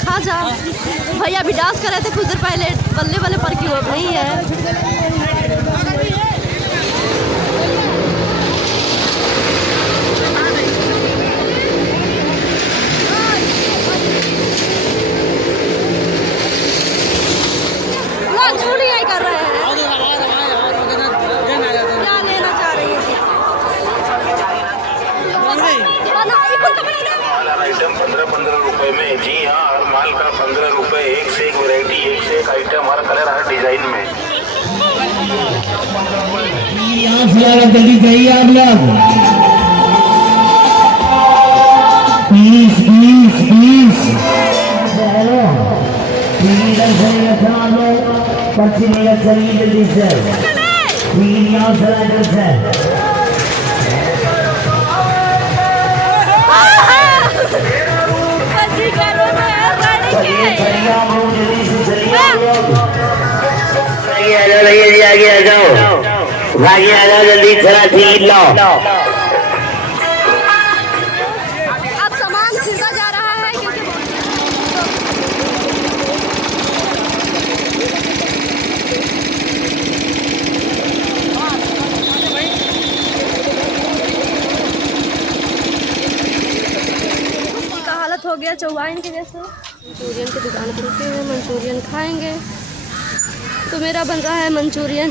खा जा। भैया अभी डांस कर रहे थे कुछ देर पहले, बल्ले बल्ले पर क्यों अब नहीं है। कर रहे हैं क्या लेना चाह रही है। आइटम 15-15 रुपए में। जी हाँ, हर माल का 15 रुपए। एक से एक वैरायटी, एक से एक आइटम, हर कलर, हर डिजाइन में। यहाँ से जल्दी जाइए आप लोग। 20 पर्ची लेकर चलिए जल्दी से। यहाँ से आगे आ जाओ, आगे आ जाओ जल्दी, थोड़ा ठीक लो। अब सामान खरीदा जा रहा है क्योंकि का हालत हो गया चौवाइन के जैसे। मंचूरियन की दुकान पर रुके हैं, मंचूरियन खाएंगे। तो मेरा बन रहा है मंचूरियन।